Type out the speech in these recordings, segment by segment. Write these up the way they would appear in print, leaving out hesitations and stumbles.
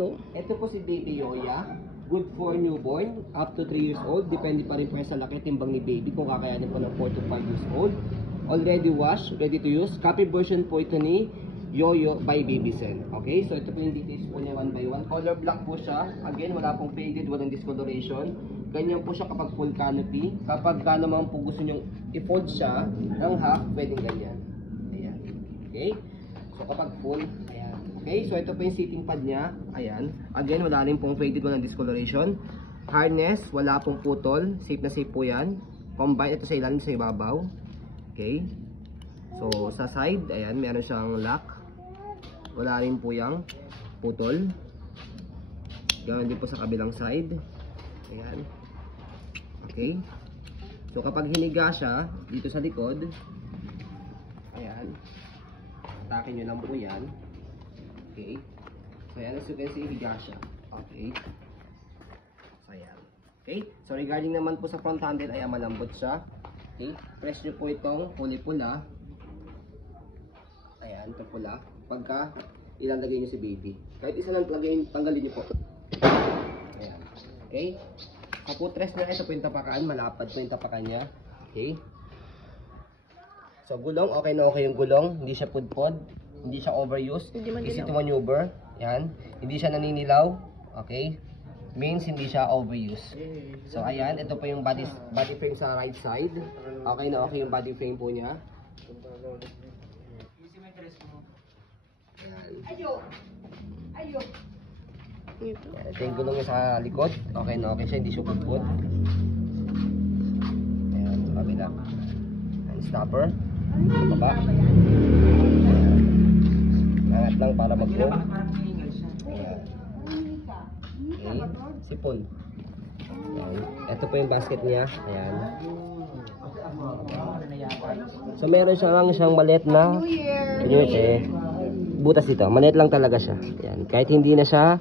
Ito po si Baby Yoya. Good for newborn, up to 3 years old. Depende pa rin po sa laki timbang ni baby kung kakayanin po ng 4 to 5 years old. Already washed, ready to use. Copy version po ito ni Yoyo by Babycel. Okay, so ito po yung details po niya one by one. Color black po siya. Again, wala pong faded, walang discoloration. Ganyan po siya kapag full canopy. Kapag naman po gusto nyo i-fold siya ng half, pwedeng ganyan. Ayan. Okay, so kapag full, ayan. Okay, so ito po yung sitting pad niya. Ayan. Again, wala rin pong faded, walang discoloration. Harness, wala pong putol. Safe na safe po yan. Combine ito sa ilalim, sa ibabaw. Okay. So, sa side, ayan, meron siyang lock. Wala rin po yung putol. Ganoon din po sa kabilang side. Ayan. Okay. So, kapag hiniga siya, dito sa likod, ayan. Atakin nyo lang po yan. Okay. So, ayan, as you can see, higa siya. Okay. So, ayan. Okay. So, regarding naman po sa front handle, ayan, malambot siya. Okay. Press nyo po itong kulay pula. Ayan, ito pula. Pagka ilalagay nyo si baby. Kahit isa lang tanggalin nyo po. Ayan. Okay. Sa footrest niya, ito po yung tapakan. Malapad po yung tapakan niya. Okay. So, gulong. Okay na okay yung gulong. Hindi siya pudpod. Hindi siya overused. Easy to maneuver. Yan. Hindi siya naninilaw. Okay. Means hindi siya overused. So ayan, ito po yung body frame sa right side. Okay na okay yung body frame po niya. Ayan. Ayan. Ito yung gulong niya sa likod. Okay na okay siya, hindi siya pudpod. Ayan, sa kabila. Ayan, stopper. Sa baba. Angat lang para mag-go. Ayan. Okay. Sipon. Ayan. Ito po yung basket niya. Ayan. So meron siyang maliit na butas dito. Maliit lang talaga siya. Ayan. Kahit hindi na siya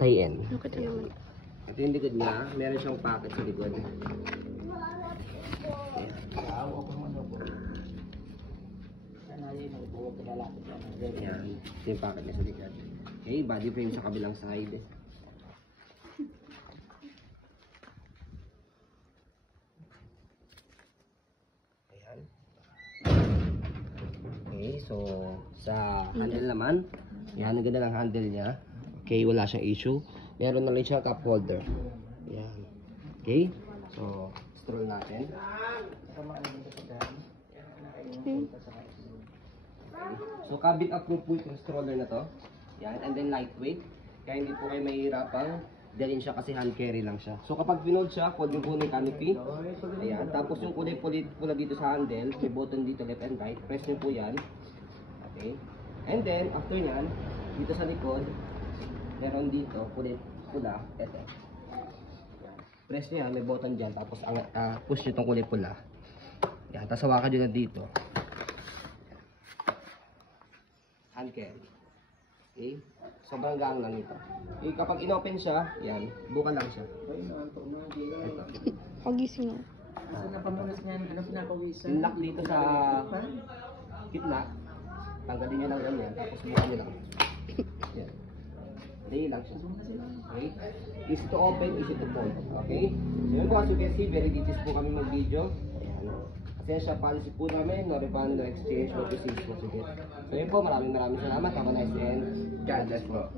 tie-in. Ito yung likod niya. Meron siyang pocket sa likod. Ayan, ito yung pocket niya sa likod. Okay, body frame sa kabilang side. Ayan. Okay, so sa handle naman, yan, ang ganda ng handle niya. Okay, wala siyang issue. Meron na rin siyang cup holder. Ayan. Okay, so stroll natin. So, cabin approved po itong stroller na to. Yan, and then lightweight. Kaya hindi po kayo mahihirapang dalhin siya kasi hand carry lang siya. So, kapag pinold siya, fold yung po ng canopy. Ayan, tapos yung kulay pula dito sa handle, may button dito left and right. Press nyo po yan. Okay. And then, after yan, dito sa likod, meron dito, kulay pula, eto. Press nyo yan, may button dyan, tapos push nyo itong kulay pula. Yan, tapos hawakan nyo na dito. Hand carry. Okay? Sobrang gaan lang ito. Okay, kapag inopen siya, yan, buka lang siya. Ito. Pagising mo. Yung lock dito sa gitna, tanggalin nyo lang ganyan, tapos buka nyo lang. Yan. Dali lang siya. Okay? Easy to open, easy to fold. Okay? So yun po, as you can see, very details po kami mag-video. Essential policy po namin, no refund, no exchange, no disease, no sige. So yun po, maraming salamat. Have a nice day and God bless po.